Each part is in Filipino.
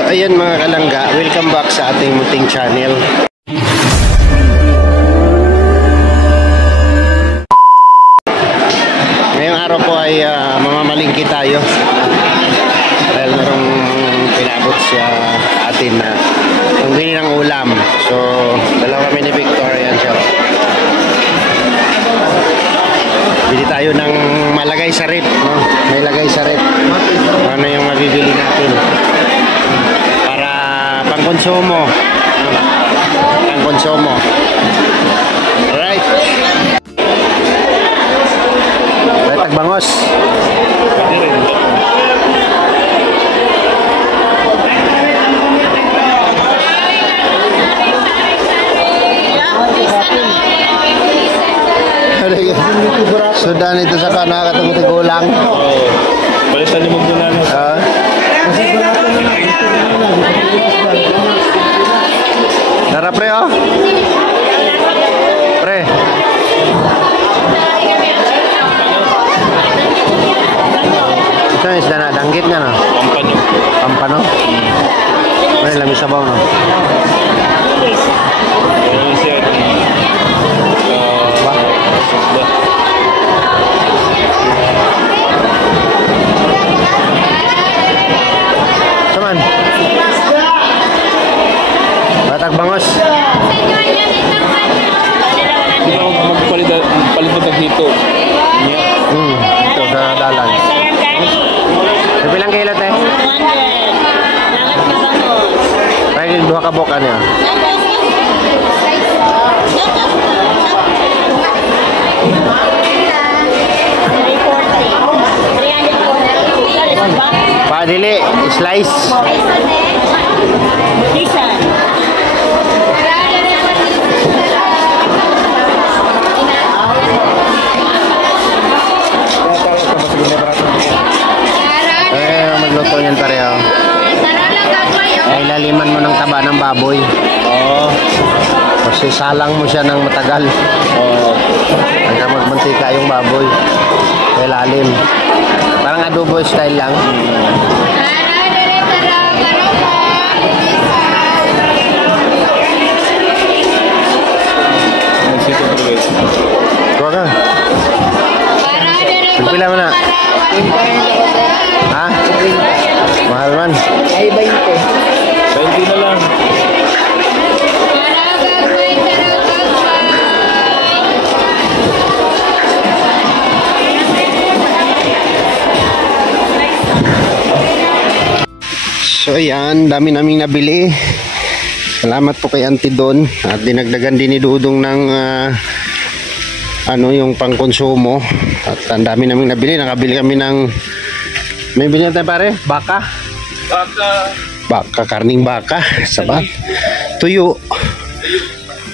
So ayan mga kalangga, welcome back sa ating munting channel. Ngayong araw po ay mamamalingki tayo dahil merong pinabot sa atin na pangbili ng ulam. So dalawa kami ni Victor, ayan siya. Bili tayo ng malagay sa rep, no? May lagay sa rep. Ano yung mabibili natin para pangkonsumo, no? Pangkonsumo. Alright. Tagbangos. Sudan itu sa kana katong tigulang. Oo. Balitan ni muna na. Dara pre oh. Pre. Ito is na danggit nga no. Pampano. Pampano. May lami sabaw no. Bangos. Di ba magpalit dito? Ito sa dalan. Bilang kilo teh? 100. Pwede dua kabok ano yun? Padili, slice. Magluto niyan pareho. Ay laliman mo ng taba ng baboy. Oo. Kasi salang mo siya ng matagal. Oo. Hanggang magmantika yung baboy. Kaya lalim. Parang adobo style lang. Kuha ka. Pagpila mo na. Ha? Mahal man. Ay, 20. 20 na lang. So ayan, dami naming nabili. Salamat po kay Auntie Don. At dinagdagan din ni Dudong ng yung pangkonsumo. At ang dami naming nabili. Nakabili kami ng may binili tayo pare? Baka? Baka, karning baka. Sabat. Tuyo.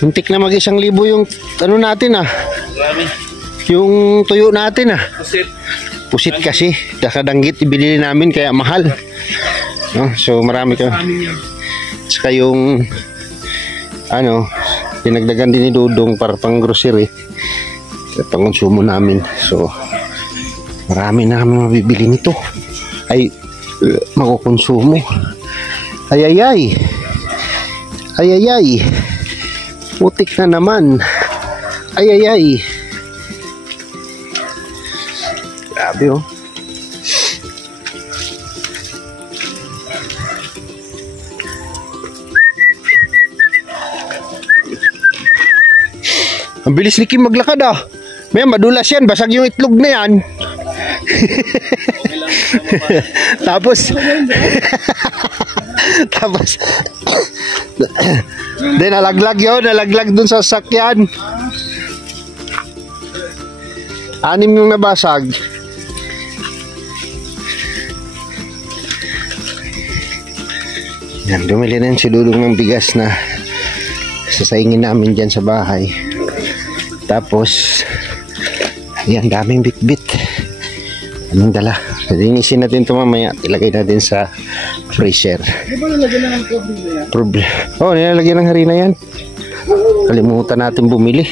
Muntik na mag-1,000 yung natin ah. Yung tuyo natin ah. Pusit kasi. Dakadanggit ibili namin kaya mahal. No? So marami ka. Saka yung dinagdagan din ni Dudong para pang grocery. Pang konsumo namin. So marami na kami mabibili nito. Ay makukonsumo. Ay putik na naman. Ay grabe oh. Ang bilis ni Kim maglakad ah. May madulas yan, basag yung itlog na yan. Tapos then nalaglag dun sa sasakyan. 6 yung nabasag. Yan, dumili na si Dudong ng bigas na sasaingin namin dyan sa bahay. Tapos yan, daming bitbit. Anong dala? Linisin natin ito mamaya. Ilagay natin sa freezer. Di ba nalagyan ng coffee yan? Oh, nilalagyan ng harina yan. Kalimutan natin bumili.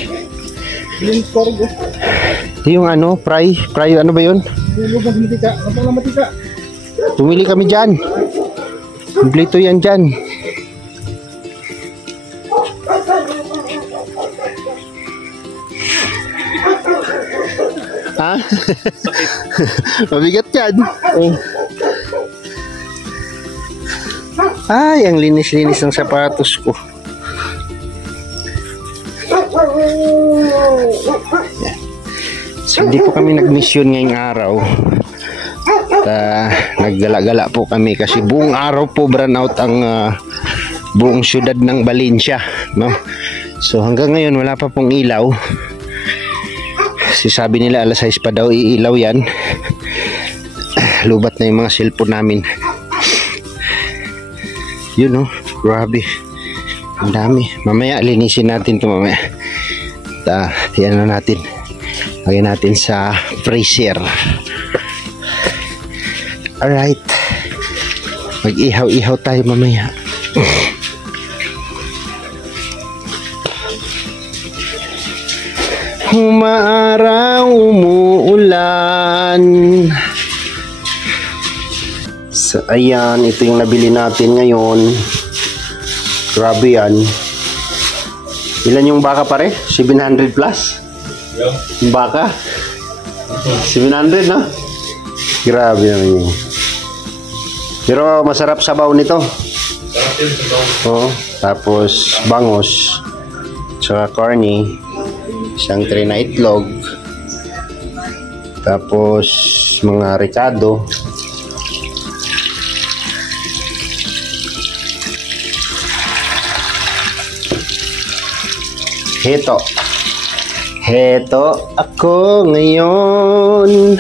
Yung fry ano ba yun? Matika. Bumili kami dyan. Kompleto yan dyan. Ha? Mabigat yan. Oh. Ay, ang linis-linis ng sapatos ko. Yan. So, hindi po kami nag-mission ngayong araw. Naggala-gala po kami kasi buong araw po brownout ang buong syudad ng Valencia, no? So, hanggang ngayon wala pa pong ilaw. Sabi nila alas 6 pa daw iilaw yan. Lubat na yung mga cellphone namin. Yun, no? Grabe. Ang dami. Mamaya linisin natin ito mamaya. Yan na natin. Lagyan natin sa freezer. Alright. Mag-ihaw-ihaw tayo mamaya. Umaaraw, umuulan. So, ayan, ito yung nabili natin ngayon. Grabe yan. Ilan yung baka pare? 700 plus? Yung baka? 700, no? Grabe naman yun. Pero masarap sabaw nito. Oo. Tapos bangos. Tsaka corny. Isang tray na itlog. Tapos mga ricado. Heto ako ngayon.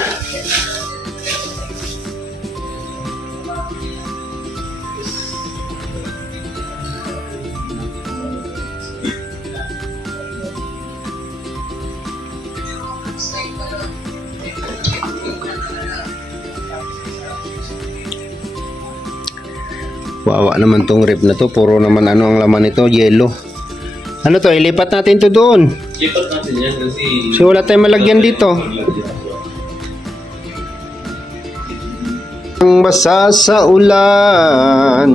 Wawa naman tong rip na to. Puro naman ano ang laman nito, yelo. Ano to, ilipat natin to doon. Lipat natin yan kasi... So wala tayong malagyan dito. Ang basa sa ulan.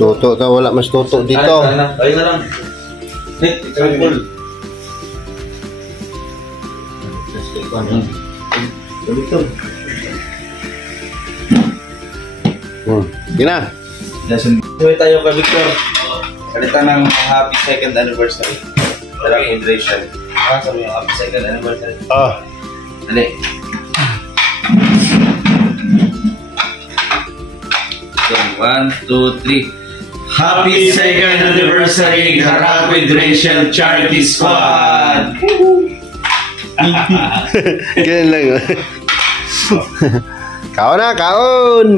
Tuto ka, wala mas tuto dito. Ayun na lang. Nick, example. Yun na. Tuloy tayo kay Victor. Kalitan ng happy second anniversary. Darang hydration. Sabi yung happy second anniversary. Dali. So, 1, 2, 3. Happy second anniversary, Darang Hydration Charity Squad! Ganyan lang. Kaon na, kaon!